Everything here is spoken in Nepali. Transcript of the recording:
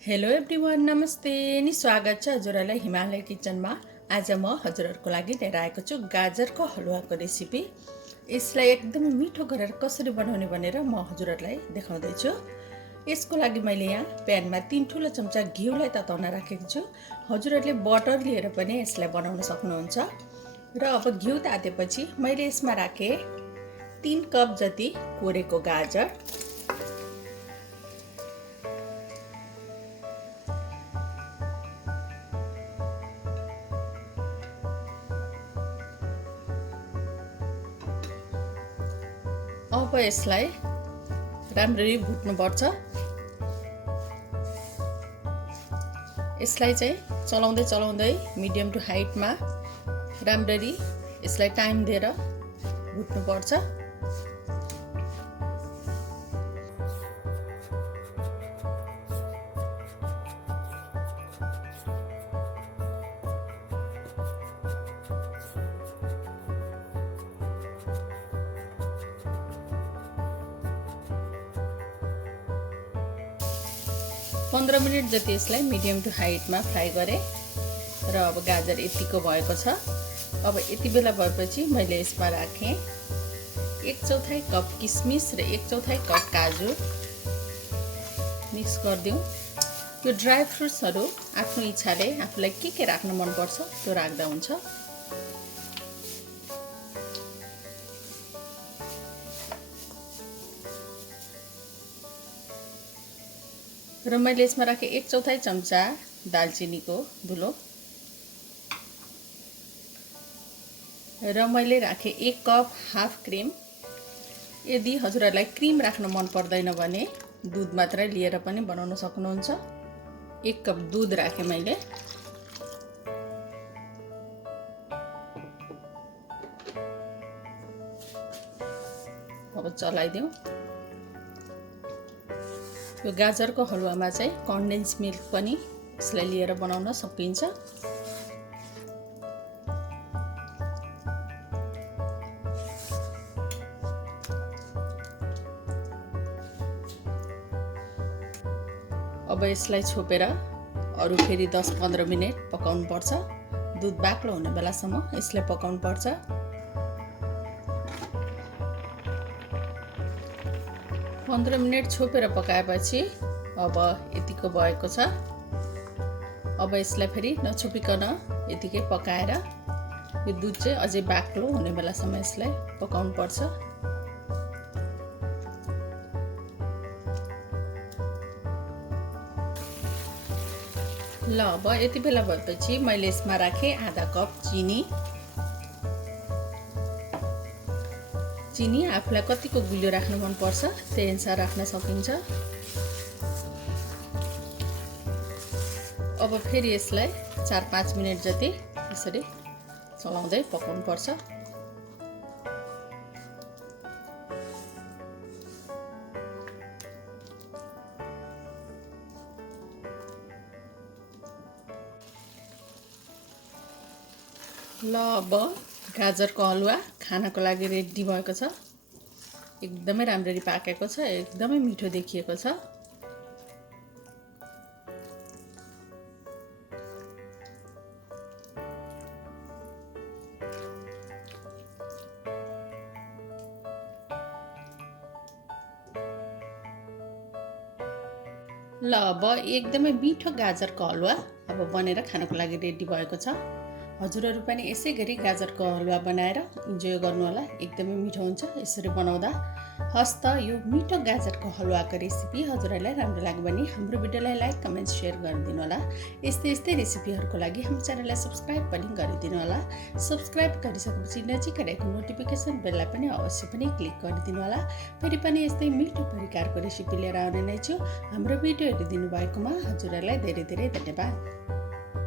हेलो एभ्रिवान, नमस्ते नि स्वागत छ हजुरहरूलाई हिमालय किचनमा। आज म हजुरहरूको लागि लिएर आएको छु गाजरको हलुवाको रेसिपी। यसलाई एकदमै मिठो गरेर कसरी बनाउने भनेर म हजुरहरूलाई देखाउँदै छु। यसको लागि मैले यहाँ प्यानमा 3 ठुलो चम्चा घिउलाई तताउन राखेको छु। हजुरहरूले बटर लिएर पनि यसलाई बनाउन सक्नुहुन्छ। र अब घिउ तातेपछि मैले यसमा राखे 3 कप जति कोरेको गाजर, अब यसलाई राम्ररी भुट्नुपर्छ। यसलाई चाहिँ चलाउँदै मिडियम टु हाइटमा राम्ररी यसलाई टाइम दिएर भुट्नुपर्छ। पन्ध्र मिनट जति यसलाई मिडियम टु हाइटमा फ्राई गरे र अब गाजर यतिको भएको छ। अब यति बेला भएपछि मैले यसमा राखेँ 1/4 कप किसमिस र 1/4 कप काजु मिक्स गरिदिउँ। यो ड्राई फ्रुट्सहरू आफ्नो इच्छाले आफूलाई के राख्न मनपर्छ त्यो राख्दा हुन्छ। र मैले यसमा राखेँ 1/4 चम्चा दालचिनीको धुलो र मैले राखेँ 1 कप हाफ क्रिम। यदि हजुरहरूलाई क्रिम राख्न मन पर्दैन भने दुध मात्रै लिएर पनि बनाउन सक्नुहुन्छ। 1 कप दुध राखेँ मैले। अब चलाइदिउँ। यो गाजरको हलुवामा चाहिँ कन्डेन्स मिल्क पनि यसलाई लिएर बनाउन सकिन्छ। अब यसलाई छोपेर अरू फेरि 10-15 मिनट पकाउनु पर्छ। दुध बाक्लो हुने बेलासम्म यसलाई पकाउनु पर्छ। पन्ध्र मिनट छोपेर पकाएपछि अब यतिको भएको छ। अब यसलाई फेरि नछोपिकन यतिकै पकाएर यो दुध चाहिँ अझै बाक्लो हुने बेलासम्म यसलाई पकाउनु पर्छ। ल अब यति बेला भएपछि मैले यसमा राखेँ आधा कप चिनी। चिनी आफूलाई कतिको गुलियो राख्न मन पर्छ त्यही अनुसार राख्न सकिन्छ। अब फेरि यसलाई 4-5 मिनट जति यसरी चलाउँदै पकाउनु पर्छ। ल अब गाजरको हलुवा खानको लागि रेडी भएको छ। एकदमै राम्ररी पाकेको छ, एकदमै मिठो देखिएको छ। ल अब एकदमै मिठो गाजरको हलुवा अब बनेर खानको लागि रेडी भएको छ। हजुरहरू पनि यसै गरी गाजरको हलुवा बनाएर इन्जोय गर्नु होला। एकदमै मिठो हुन्छ यसरी बनाउँदा। हस्त यो मिठो गाजरको हलुवाको रेसिपी हजुरहरूलाई राम्रो लाग्यो भने हाम्रो भिडियोलाई लाइक, कमेन्ट, सेयर गरिदिनु होला। यस्तै रेसिपीहरूको लागि हाम्रो च्यानललाई सब्स्क्राइब पनि गरिदिनु होला। सब्स्क्राइब गरिसकेपछि नजिकै रहेको नोटिफिकेसन बेललाई पनि अवश्य पनि क्लिक गरिदिनु होला। फेरि पनि यस्तै मिठो प्रकारको रेसिपी लिएर आउने नै छु। हाम्रो भिडियो हेरिदिनु भएकोमा हजुरहरूलाई धेरै धन्यवाद।